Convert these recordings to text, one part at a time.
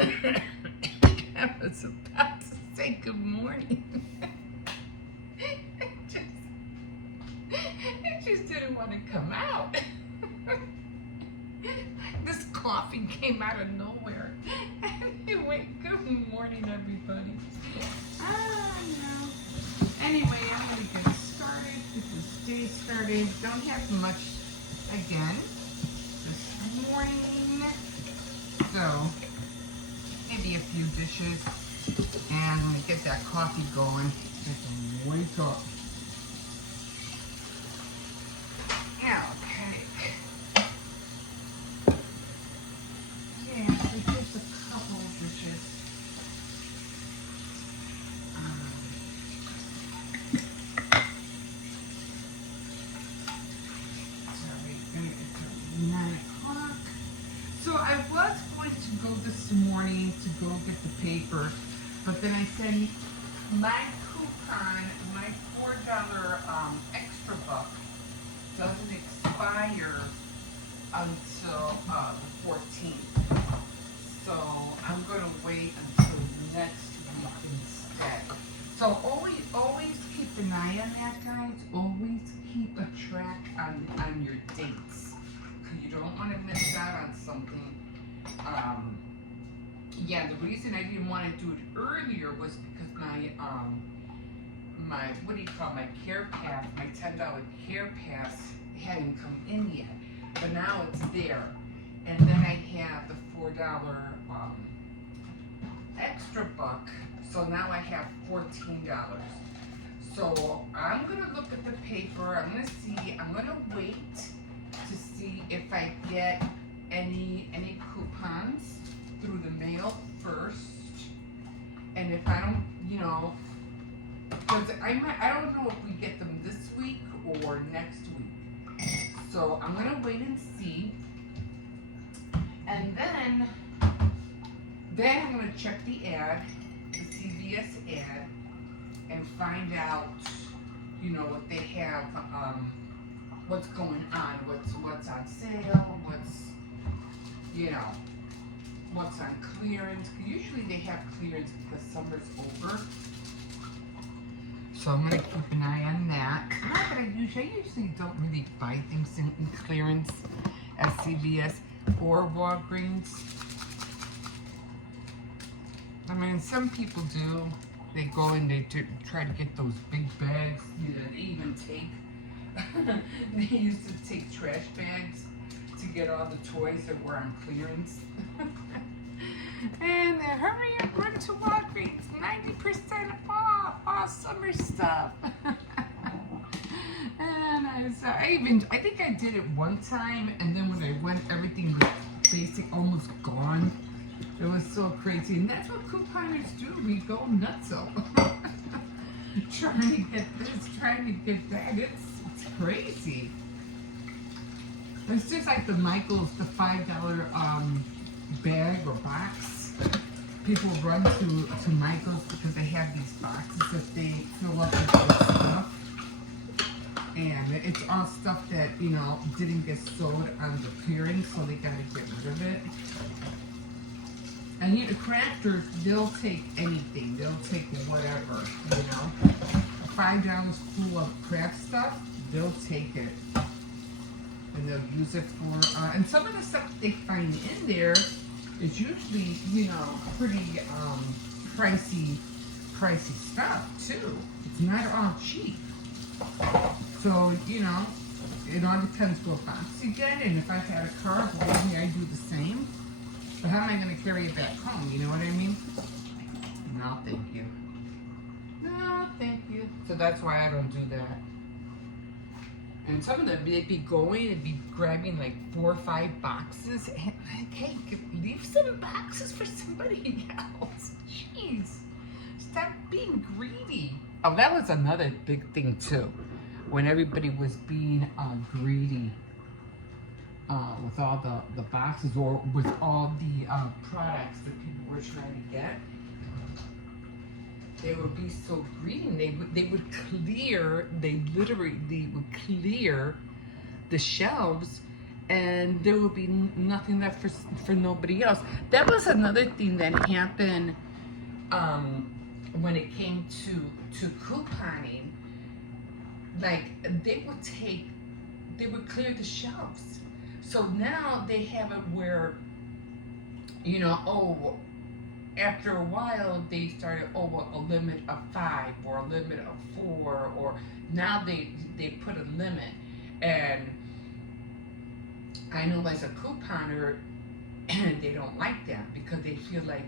I was about to say good morning. It just didn't want to come out. This coffee came out of nowhere. Anyway, good morning, everybody. No. Anyway, I'm going to get started, get this day started. Don't have much again this morning. So, maybe a few dishes. And I'm going to get that coffee going. Just wake up. Okay. Yeah, so just a couple of dishes. Sorry, it's 9 o'clock. So I was going to go this morning to go get the paper, but then I said my coupon, my $4 extra buck doesn't expire until the 14th. So I'm going to wait until next week instead. So always keep an eye on that, guys. Always keep a track on your dates. Because you don't want to miss out on something. Yeah, the reason I didn't want to do it earlier was because my what do you call my care pass, my $10 care pass hadn't come in yet, but now it's there. And then I have the $4 extra buck, so now I have $14. So I'm gonna look at the paper. I'm gonna wait to see if I get any coupons through the mail first, and if I don't, because I don't know if we get them this week or next week. So I'm gonna wait and see, and then I'm gonna check the ad, the CVS ad, and find out, what they have, what's going on, what's on sale, what's on clearance. Usually they have clearance because summer's over. So I'm gonna keep an eye on that. Not that I usually don't really buy things in clearance at CVS or Walgreens. I mean, some people do. They go and they try to get those big bags. They even take. They used to take trash bags to get all the toys that were on clearance. And hurry up, run to Walgreens, 90% off, all summer stuff. And I think I did it one time, and then when I went, everything was almost gone. It was so crazy, and that's what couponers do. We go nutso. Trying to get this, trying to get that. It's crazy. It's just like the Michaels, the $5 bag or box. People run to Michaels because they have these boxes that they fill up with good stuff. And it's all stuff that, didn't get sold on the clearance, so they gotta get rid of it. And the crafters, they'll take anything. They'll take whatever, $5 full of craft stuff, they'll take it. And they'll use it for, and some of the stuff they find in there is usually, pretty pricey stuff too. It's not all cheap. So, it all depends what box you get, and if I had a car, well, maybe I'd do the same. But how am I going to carry it back home? You know what I mean? No, thank you. No, thank you. So that's why I don't do that. And some of them, they'd be going and be grabbing like 4 or 5 boxes. And like, hey, leave some boxes for somebody else. Jeez. Stop being greedy. Oh, that was another big thing too. When everybody was being greedy with all the boxes or with all the products that people were trying to get. They would be so greedy. They would clear the shelves and there will be nothing left for nobody else. That was another thing that happened when it came to couponing. Like they would clear the shelves. So now they have it where, after a while they started, a limit of 5 or a limit of 4, or now they put a limit. And I know as a couponer, they don't like that because they feel like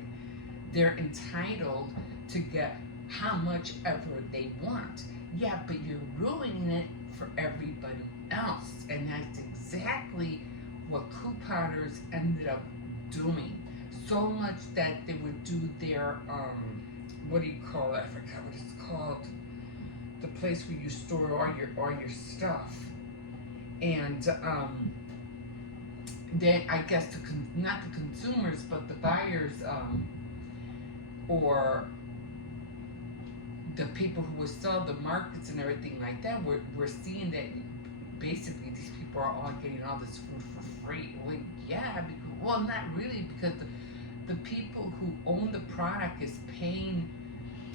they're entitled to get how much ever they want. Yeah, but you're ruining it for everybody else. And that's exactly what couponers ended up doing. So much that they would do their, what do you call it? I forgot what it's called. The place where you store all your stuff. And then I guess not the consumers, but the buyers, or the people who would sell the markets and everything like that, we're seeing that basically these people are all getting all this food for free. Well, yeah, because, well, not really, because the people who own the product is paying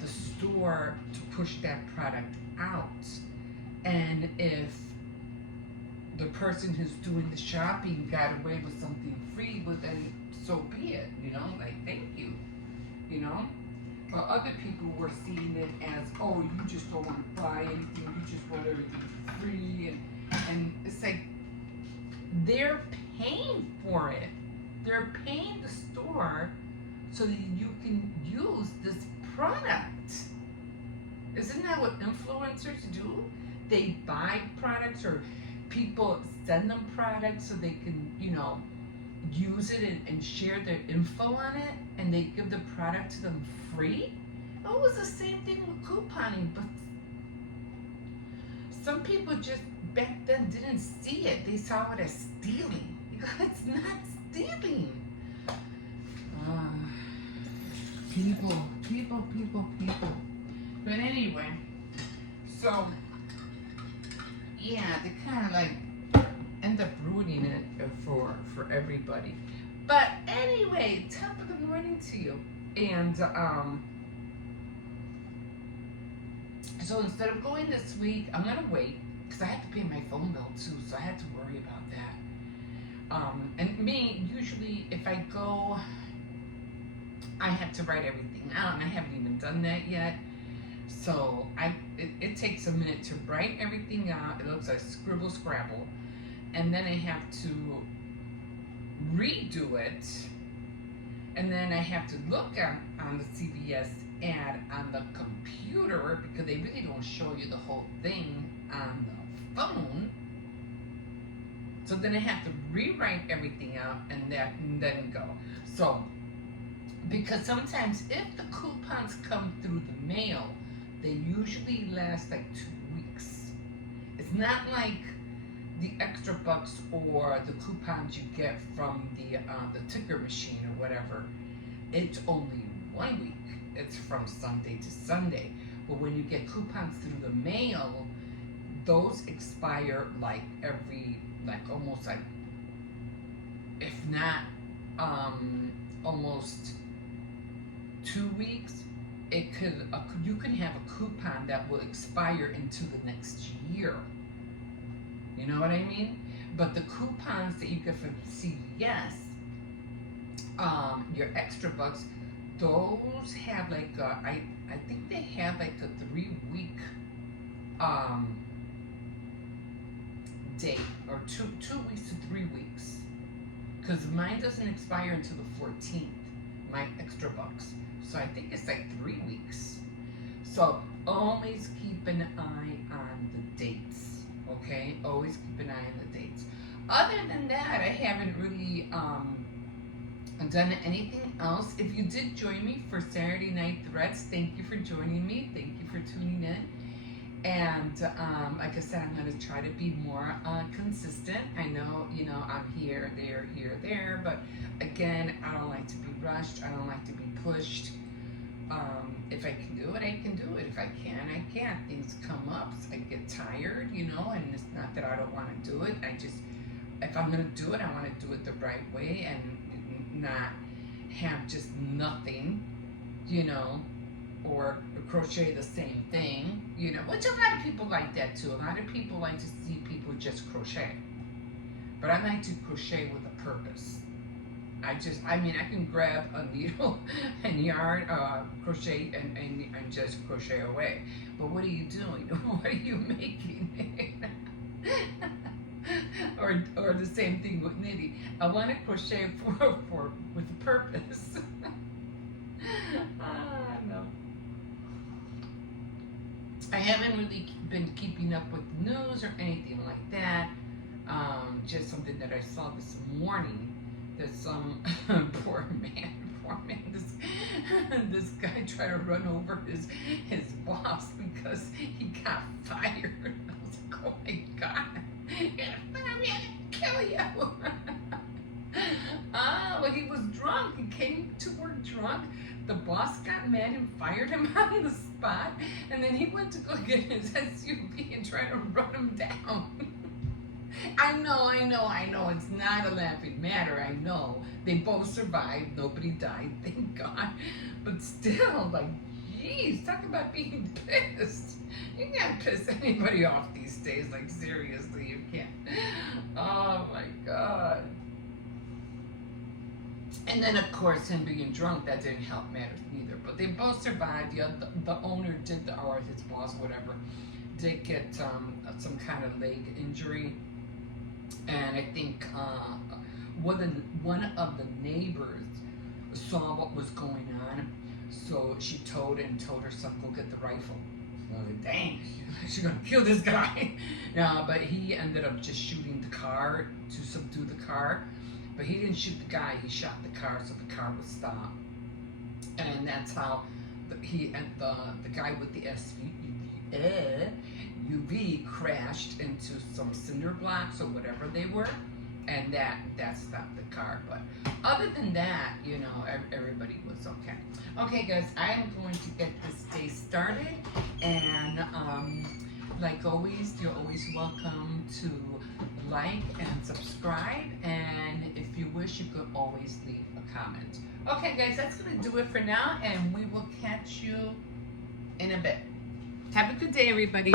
the store to push that product out. And if the person who's doing the shopping got away with something free, well then so be it, like thank you, But other people were seeing it as, oh, you just don't want to buy anything, you just want everything free, and it's like they're paying for it. They're paying the store so that you can use this product. Isn't that what influencers do? They buy products, or people send them products so they can, use it and share their info on it, and they give the product to them free. It was the same thing with couponing, but some people just back then didn't see it. They saw it as stealing. It's not stealing. People. But anyway, so yeah, they kind of like end up ruining it for everybody. But anyway, top of the morning to you. And so instead of going this week, I'm gonna wait because I have to pay my phone bill too, so I had to worry about that. And me, usually if I go, I have to write everything out, and I haven't even done that yet. So it takes a minute to write everything out. It looks like scribble scrabble, and then I have to redo it, and then I have to look on the CVS ad on the computer because they really don't show you the whole thing on the phone. So then I have to rewrite everything out and then go. So because sometimes if the coupons come through the mail, they usually last like 2 weeks. It's not like the extra bucks or the coupons you get from the ticker machine or whatever. It's only 1 week. It's from Sunday to Sunday. But when you get coupons through the mail, those expire like almost like, if not almost 2 weeks. You can have a coupon that will expire into the next year. You know what I mean? But the coupons that you get from CVS, your extra bucks, those have like I think they have like a 3-week date, or 2 weeks to 3 weeks, because mine doesn't expire until the 14th, my extra bucks. So I think it's like 3 weeks. So always keep an eye on the dates, okay? Always keep an eye on the dates. Other than that, I haven't really done anything else. If you did join me for Saturday Night Threats, thank you for joining me. Thank you for tuning in. And like I said, I'm going to try to be more consistent. I know, I'm here, there, but again, I don't like to be rushed. I don't like to be pushed. If I can do it, I can do it. If I can't, I can't. Things come up, I get tired, and it's not that I don't want to do it. I just if I'm gonna do it, I want to do it the right way and not have just nothing, you know, or crochet the same thing, you know, which a lot of people like that too. A lot of people like to see people just crochet, but I like to crochet with a purpose. I mean, I can grab a needle and yarn, crochet and just crochet away. But what are you doing? What are you making? or the same thing with knitting. I want to crochet for with a purpose. No. I haven't really been keeping up with the news or anything like that. Just something that I saw this morning that some poor man, this guy tried to run over his boss because he got fired. I was like, oh my God, you're gonna kill you. Well, he was drunk. He came to work drunk. The boss got mad and fired him on the spot, and then he went to go get his SUV and try to run him down. I know. It's not a laughing matter. I know. They both survived. Nobody died, thank God. But still, like, geez, talk about being pissed. You can't piss anybody off these days. Like, seriously, you can't. Oh, my God. And then, of course, him being drunk, that didn't help matters neither. But they both survived. The owner did, or his boss, whatever, did get some kind of leg injury. And I think one of the neighbors saw what was going on, so she told her son, go get the rifle. So, dang, she's gonna kill this guy. But he ended up just shooting the car to subdue the car. But he didn't shoot the guy, he shot the car, so the car was stopped. And that's how the guy with the UV crashed into some cinder blocks or whatever they were, and that stopped the car. But other than that, you know, everybody was okay. Okay, guys, I am going to get this day started, and like always, you're always welcome to like and subscribe, and if you wish, you could always leave a comment. Okay, guys, that's going to do it for now, and we will catch you in a bit. Have a good day, everybody.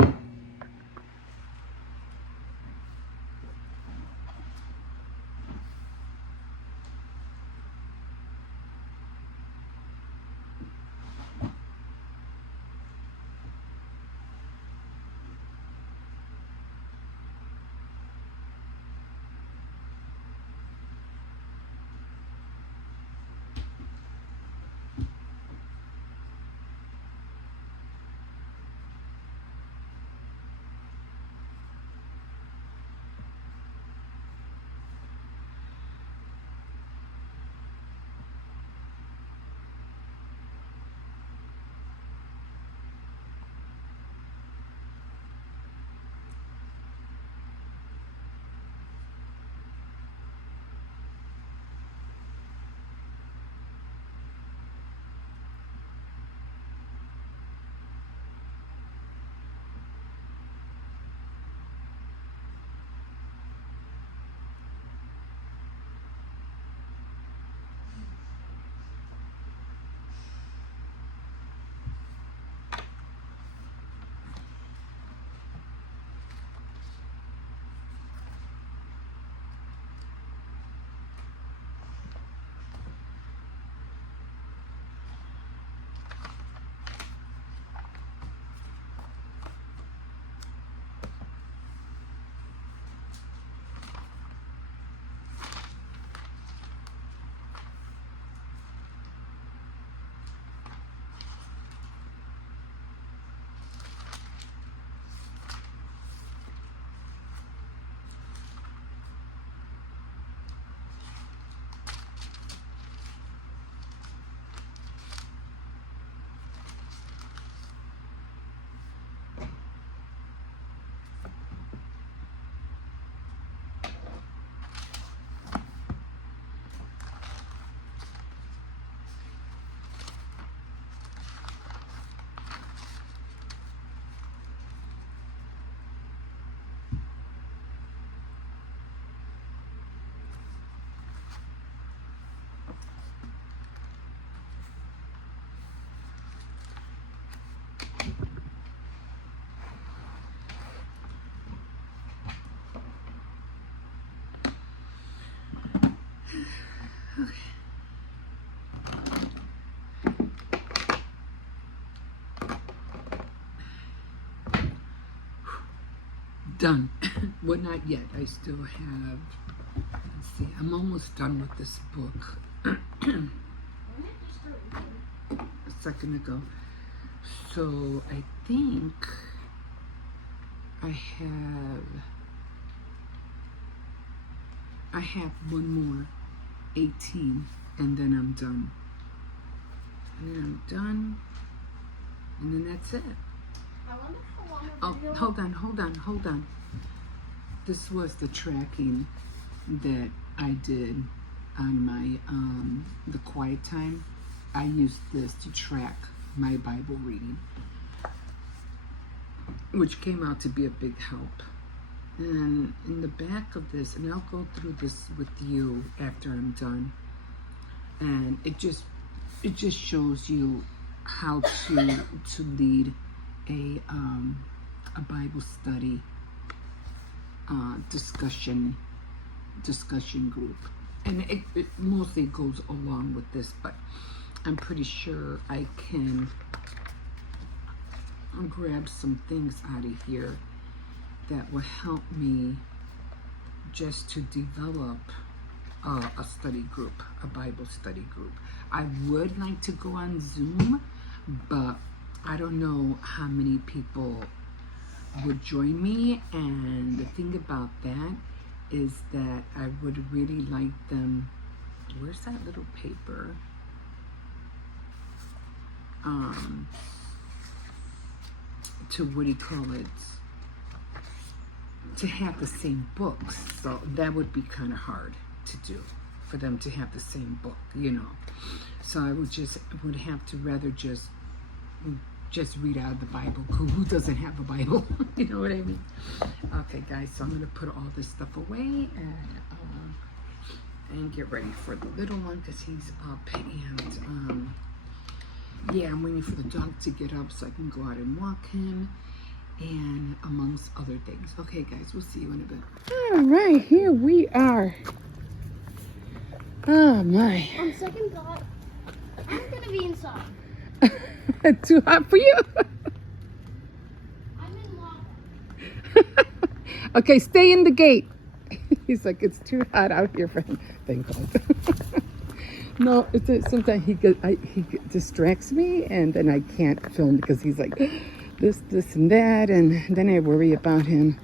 Done. Well, not yet. I still have, let's see, I'm almost done with this book. A second ago. So I think I have one more, 18, and then I'm done. And then I'm done, and then that's it. I wonder how long Oh, video. hold on. This was the tracking that I did on my the quiet time. I used this to track my Bible reading, which came out to be a big help. And in the back of this, and I'll go through this with you after I'm done, and it just shows you how to lead a Bible study discussion group, and it mostly goes along with this, but I'm pretty sure I can grab some things out of here that will help me just to develop a study group, a Bible study group. I would like to go on Zoom, but I don't know how many people would join me, and the thing about that is that I would really like them. Where's that little paper? To what do you call it? To have the same books, so that would be kind of hard to do for them to have the same book, you know. So I would have to rather just read out of the Bible. Who doesn't have a Bible? You know what I mean? Okay, guys, so I'm gonna put all this stuff away and get ready for the little one because he's up, and yeah, I'm waiting for the dog to get up so I can go out and walk him, and amongst other things. Okay, guys, we'll see you in a bit. All right, here we are. Oh my. On second thought, I'm gonna be inside. Too hot for you? I'm in lava. Okay, stay in the gate. He's like, it's too hot out here for him. Thank God. No, it's sometimes he distracts me, and then I can't film because he's like this, and that, and then I worry about him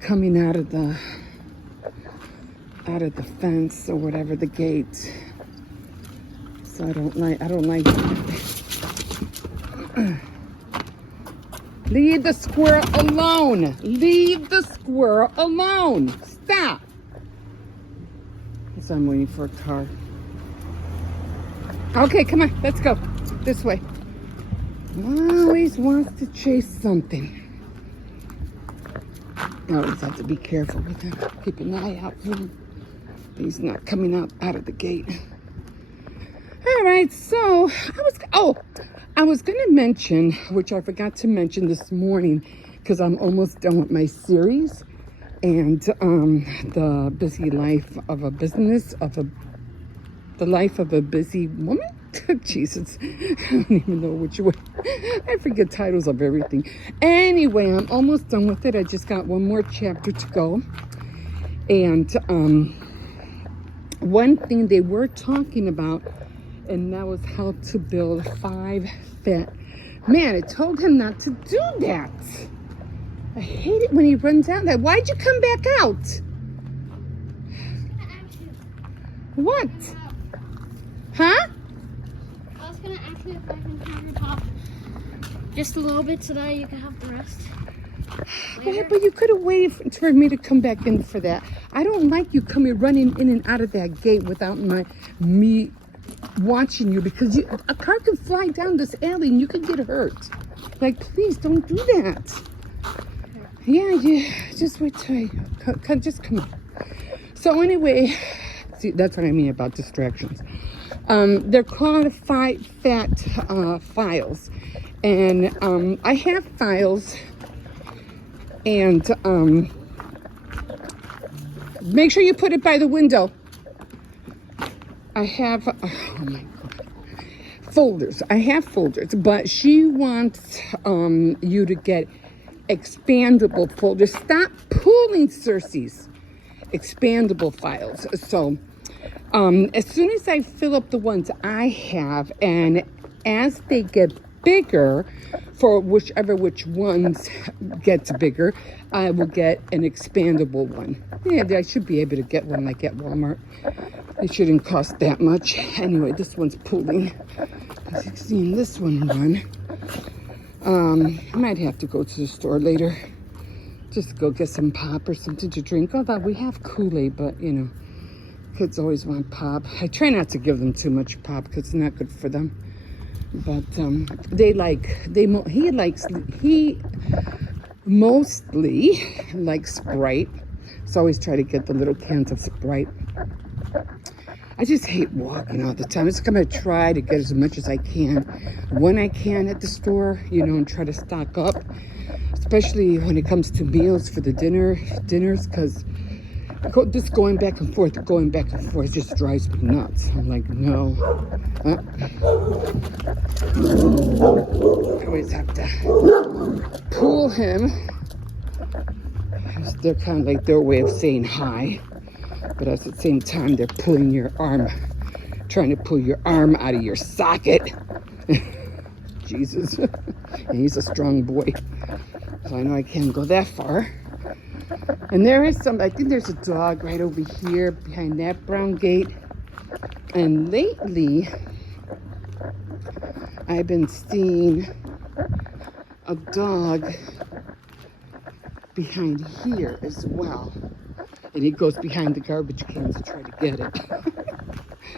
coming out of the fence or whatever, the gate. So I don't like. Leave the squirrel alone. Leave the squirrel alone. Stop. So I'm waiting for a car. Okay, come on, let's go. This way. Always wants to chase something. I always have to be careful with him. Keep an eye out for him. He's not coming out of the gate. All right, so I was going to mention, which I forgot to mention this morning, because I'm almost done with my series, and the busy life of a business the life of a busy woman. Jesus, I don't even know which way. I forget titles of everything. Anyway, I'm almost done with it. I just got one more chapter to go. And one thing they were talking about, and that was how to build 5 fat. Man, I told him not to do that. I hate it when he runs out. Why'd you come back out? What? Huh? I was gonna ask you if I can turn your top just a little bit so that you can have the rest. Yeah, but you could have waited for me to come back in for that. I don't like you running in and out of that gate without me watching you, because a car can fly down this alley and you could get hurt. Like, please don't do that. Yeah, just wait till just come on. So anyway, see, that's what I mean about distractions. They're called 5 fat files, and I have files, and make sure you put it by the window. I have, oh my God, folders. I have folders, but she wants you to get expandable folders. Stop pulling Circe's expandable files. So as soon as I fill up the ones I have, and as they get bigger, for which ones gets bigger, I will get an expandable one. Yeah, I should be able to get one like at Walmart. It shouldn't cost that much. Anyway, this one's pulling. As you've seen this one run. I might have to go to the store later. Just go get some pop or something to drink. Although we have Kool-Aid, but you know, kids always want pop. I try not to give them too much pop because it's not good for them. But he mostly likes Sprite. So I always try to get the little cans of Sprite. I just hate walking all the time. I'm just gonna try to get as much as I can when I can at the store, you know, and try to stock up, especially when it comes to meals for the dinners, because just going back and forth just drives me nuts. I'm like, no. I always have to pull him. They're kind of like their way of saying hi, but at the same time, they're pulling your arm, trying to pull your arm out of your socket. Jesus. And he's a strong boy. So I know I can't go that far. And there is I think there's a dog right over here behind that brown gate. And lately, I've been seeing a dog behind here as well. And he goes behind the garbage cans to try to get it.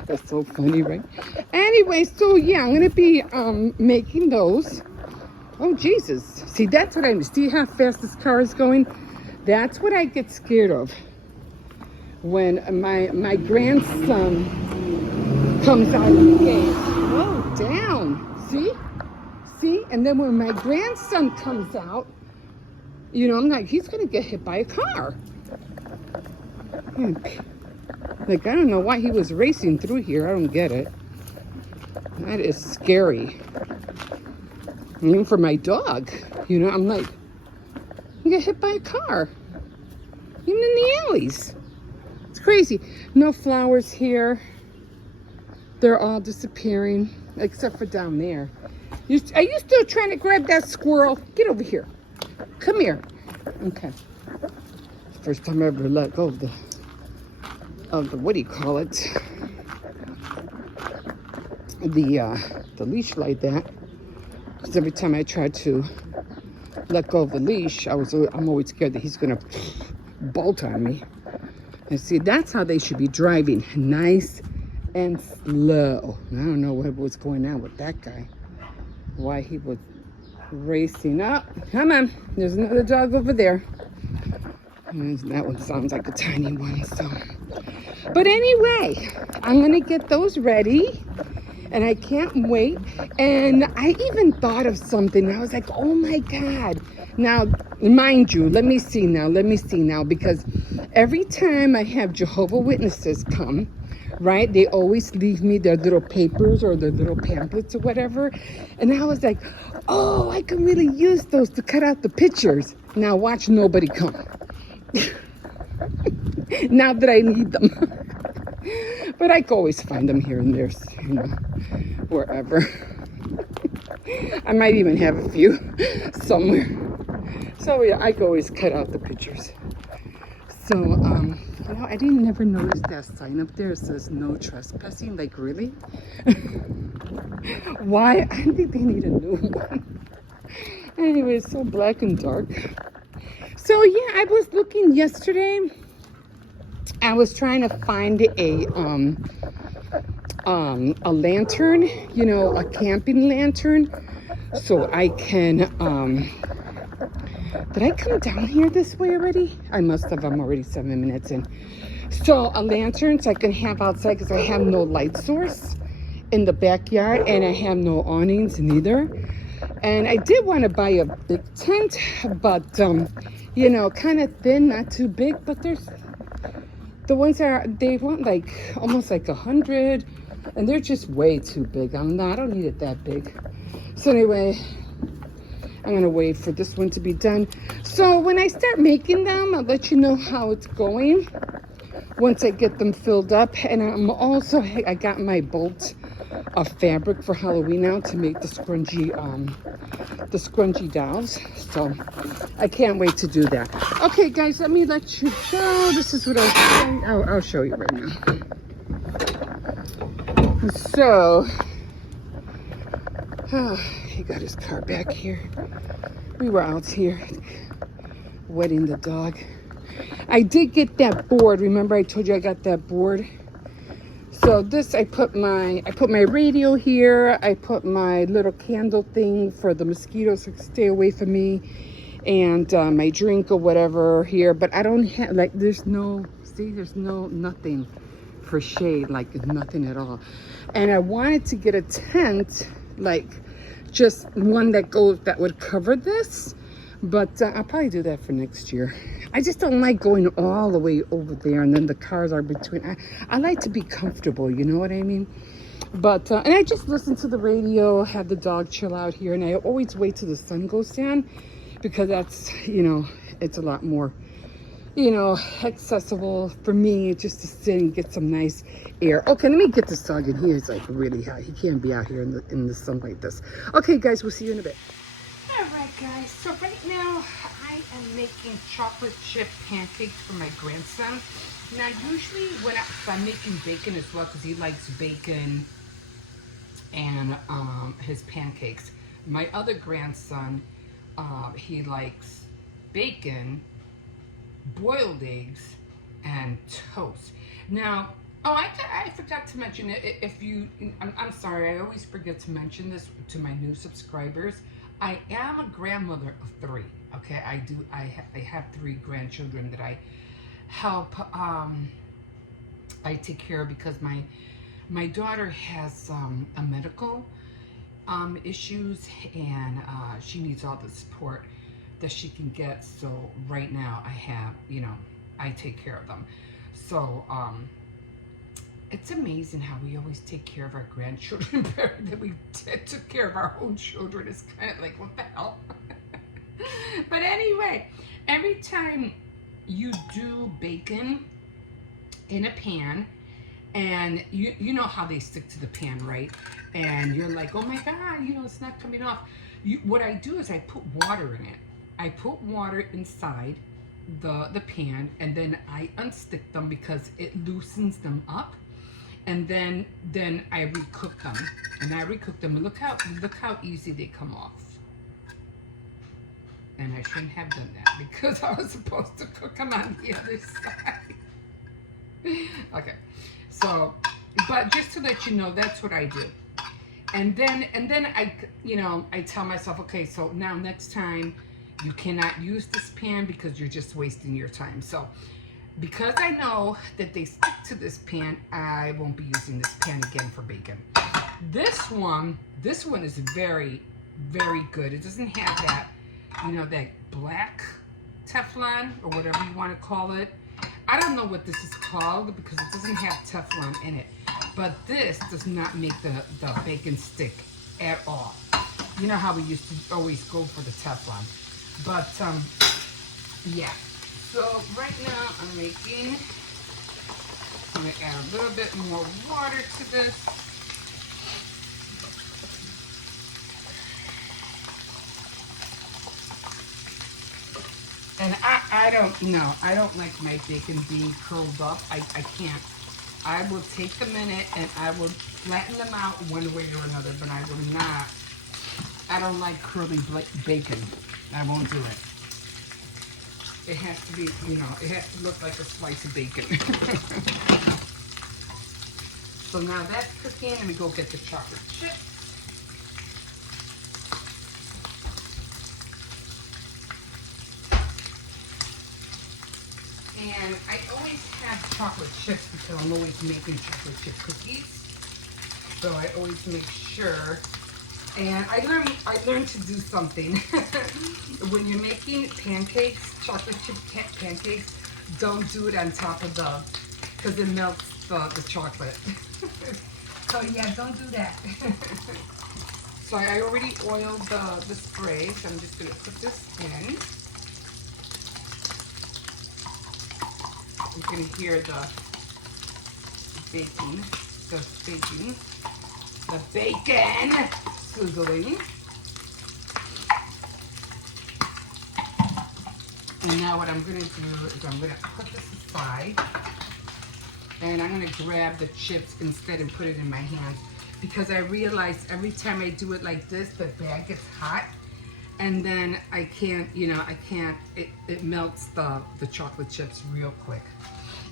That's so funny, right? Anyway, so yeah, I'm going to be making those. Oh, Jesus. See, that's what see how fast this car is going? That's what I get scared of. When my grandson comes out of the gate. Slow down. See? And then when my grandson comes out, you know, I'm like, he's going to get hit by a car. Like, I don't know why he was racing through here. I don't get it. That is scary. Even for my dog, you know, I'm like, you get hit by a car. Even in the alleys. It's crazy. No flowers here. They're all disappearing, except for down there. Are you still trying to grab that squirrel? Get over here. Come here. Okay. First time I ever let go of the what do you call it? The leash like that. Because every time I try to let go of the leash, I'm always scared that he's gonna bolt on me. And see, that's how they should be driving, nice and slow. I don't know what was going on with that guy. Why he was racing up. Come on, there's another dog over there. And that one sounds like a tiny one. So, but anyway, I'm gonna get those ready. And I can't wait. And I even thought of something. I was like, oh my God. Now, mind you, let me see now. Because every time I have Jehovah's Witnesses come, right, they always leave me their little papers or their little pamphlets or whatever. And I was like, oh, I can really use those to cut out the pictures. Now watch nobody come. Now that I need them. But I can always find them here and there, you know, wherever. I might even have a few somewhere. So yeah, I can always cut out the pictures. So, you know, I didn't never notice that sign up there. It says no trespassing. Like, really? Why? I think they need a new one. Anyway, it's so black and dark. So yeah, I was looking yesterday. I was trying to find a lantern, you know, a camping lantern, so I can, did I come down here this way already? I must have, I'm already 7 minutes in. So a lantern so I can have outside, because I have no light source in the backyard, and I have no awnings neither. And I did want to buy a big tent, but, you know, kind of thin, not too big, but The ones they want like almost like 100, and they're just way too big. I don't need it that big. So anyway, I'm gonna wait for this one to be done. So when I start making them, I'll let you know how it's going once I get them filled up. And I got my bolt of fabric for Halloween now to make the scrunchie dolls. So I can't wait to do that. Okay, guys, let me let you go. This is what I'll show you right now. So, he got his car back here. We were out here wetting the dog. I did get that board. Remember I told you I got that board? So this, I put my radio here. I put my little candle thing for the mosquitoes to stay away from me, and my drink or whatever here. But I don't have, like, there's nothing for shade, like nothing at all. And I wanted to get a tent, like just one that would cover this. But I'll probably do that for next year. I just don't like going all the way over there and then the cars are between. I like to be comfortable, you know what I mean? But, and I just listen to the radio, have the dog chill out here. And I always wait till the sun goes down because that's, it's a lot more, accessible for me just to sit and get some nice air. Okay, let me get this dog in here. It's like really hot. He can't be out here in the sun like this. Okay, guys, we'll see you in a bit. All right, guys, so right now I am making chocolate chip pancakes for my grandson. Now, usually if I'm making bacon as well, because he likes bacon and his pancakes. My other grandson, he likes bacon, boiled eggs, and toast. Now, I forgot to mention, I'm sorry, I always forget to mention this to my new subscribers. I am a grandmother of 3. Okay, I have 3 grandchildren that I help. I take care of because my daughter has a medical issues, and she needs all the support that she can get. So right now I take care of them. So it's amazing how we always take care of our grandchildren better than we took care of our own children. It's kind of like, what the hell? But anyway, every time you do bacon in a pan, and you know how they stick to the pan, right? And you're like, oh my God, it's not coming off. What I do is I put water in it. I put water inside the pan, and then I unstick them because it loosens them up. And then I recook them, and look how easy they come off. And I shouldn't have done that because I was supposed to cook them on the other side. Okay, so, but just to let you know, that's what I do. And then I tell myself, okay, so now next time you cannot use this pan because you're just wasting your time. So because I know that they stick to this pan, I won't be using this pan again for bacon. This one is very, very good. It doesn't have that, that black Teflon or whatever you want to call it. I don't know what this is called because it doesn't have Teflon in it. But this does not make the bacon stick at all. You know how we used to always go for the Teflon. But, yeah. So right now I'm going to add a little bit more water to this. And I don't like my bacon being curled up. I can't. I will take a minute and I will flatten them out one way or another, but I will not. I don't like curly bacon. I won't do it. It has to be, it has to look like a slice of bacon. So now that's cooking, and we go get the chocolate chips. And I always have chocolate chips because I'm always making chocolate chip cookies. So I always make sure. And I learned to do something. When you're making pancakes, chocolate chip pancakes, don't do it on top of the because it melts the chocolate. So yeah, don't do that. So I already oiled the spray, so I'm just gonna put this in. You can hear the bacon sizzling. And now what I'm gonna do is I'm gonna put this aside, and I'm gonna grab the chips instead and put it in my hands, because I realize every time I do it like this, the bag gets hot, and then I can't, it melts the chocolate chips real quick.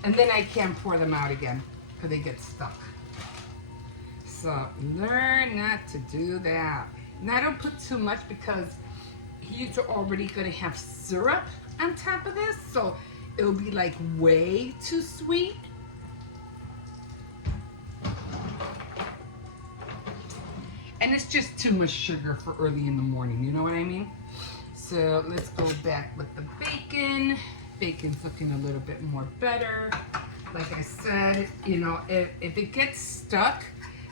And then I can't pour them out again, because they get stuck. So learn not to do that. Now don't put too much, because he's already gonna have syrup on top of this, so it'll be like way too sweet. And it's just too much sugar for early in the morning, you know what I mean? So let's go back with the bacon. Bacon's looking a little bit more better. Like I said, if it gets stuck,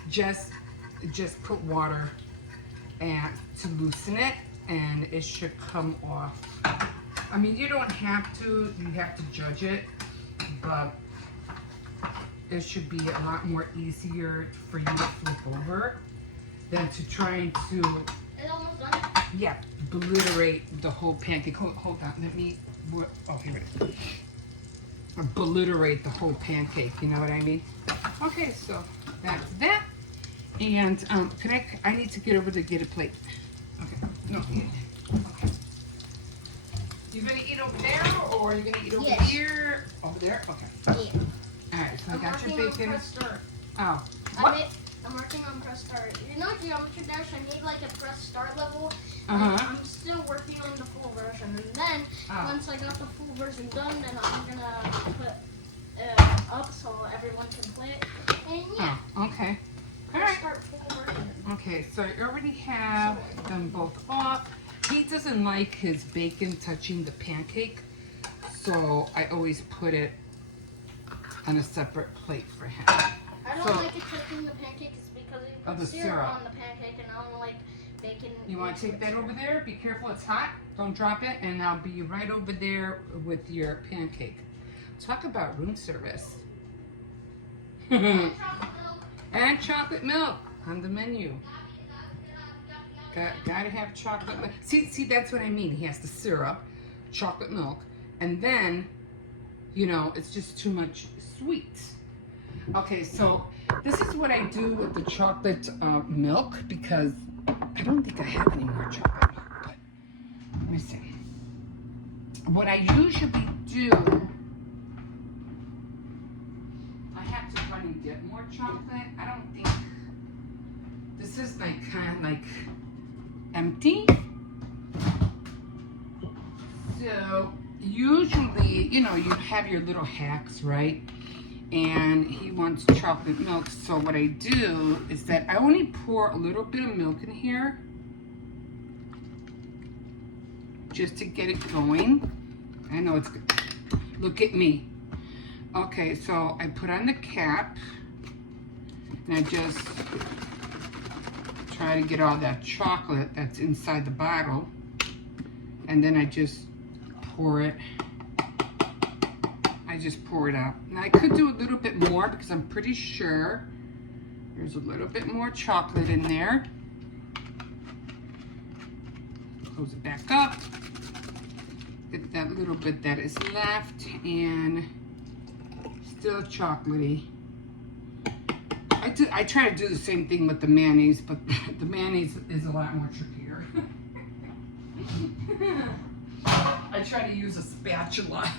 just put water and to loosen it, and it should come off. I mean, you don't have to, you have to judge it, but it should be a lot more easier for you to flip over than to trying to, It's almost done. yeah, obliterate the whole pancake. Hold on, let me, oh, here it is. Obliterate the whole pancake, you know what I mean? Okay, so that's that. And I need to get over to get a plate. Okay, no, okay. You gonna eat over there, or are you gonna eat over here? Over there? Okay. Yeah. Alright, so I got your bacon. Press start. Oh. What? I'm working on press start. You know, Geometry Dash, I need like a press start level. Uh-huh. I'm still working on the full version. And then, once I got the full version done, then I'm gonna put up so everyone can play it. And yeah. Oh, okay. Press start full version. Okay, so I already have them both off. He doesn't like his bacon touching the pancake, so I always put it on a separate plate for him. I don't like it touching the pancake. It's because you put the syrup on the pancake, and I don't like bacon. You want to take that over there? Be careful, it's hot. Don't drop it, and I'll be right over there with your pancake. Talk about room service. And chocolate milk on the menu. Gotta have chocolate milk. See, that's what I mean. He has the syrup, chocolate milk, and then, it's just too much sweet. Okay, so this is what I do with the chocolate milk, because I don't think I have any more chocolate milk, but let me see. What I usually do, I have to run and get more chocolate. I don't think, this is like kind of like empty. So usually, you have your little hacks, right? And he wants chocolate milk. So what I do is that I only pour a little bit of milk in here just to get it going. I know it's good. Look at me. Okay, so I put on the cap, and I just try to get all that chocolate that's inside the bottle, and then I just pour it. I just pour it out. Now I could do a little bit more, because I'm pretty sure there's a little bit more chocolate in there. Close it back up. Get that little bit that is left, and still chocolatey. I try to do the same thing with the mayonnaise, but the mayonnaise is a lot more trickier. I try to use a spatula.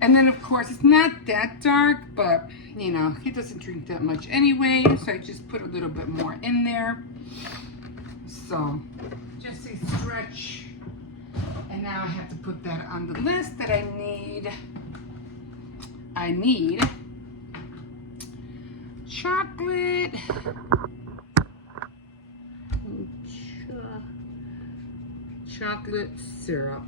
And then, of course, it's not that dark, but, he doesn't drink that much anyway, so I just put a little bit more in there. So, just a stretch. And now I have to put that on the list that I need. I need chocolate. Chocolate syrup.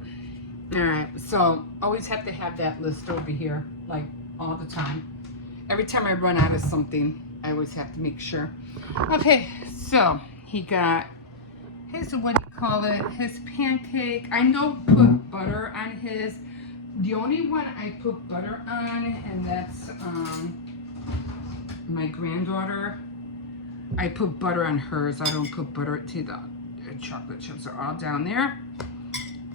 All right, so always have to have that list over here, like all the time. Every time I run out of something, I always have to make sure. Okay, so he got his, what do you call it, his pancake. I don't put butter on his. The only one I put butter on, and that's my granddaughter. I put butter on hers. I don't put butter to the chocolate chips are all down there.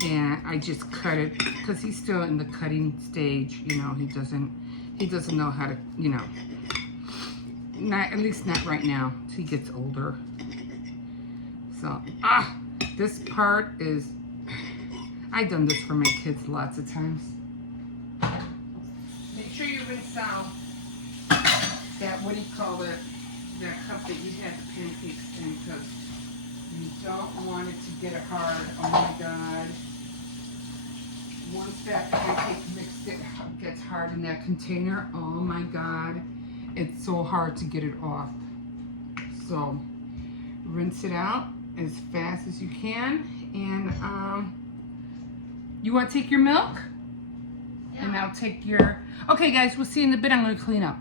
And I just cut it because he's still in the cutting stage. You know, he doesn't know how to, you know, not, at least not right now till he gets older. So, this part is, I've done this for my kids lots of times. Make sure you rinse out that, what do you call it, that cup that you had the pancakes in, because you don't want it to get it hard. Oh my God. Once that pancake mix gets hard in that container, oh my God, it's so hard to get it off. So rinse it out as fast as you can, and you want to take your milk? Yeah. And I'll take your, okay guys, we'll see you in a bit. I'm going to clean up.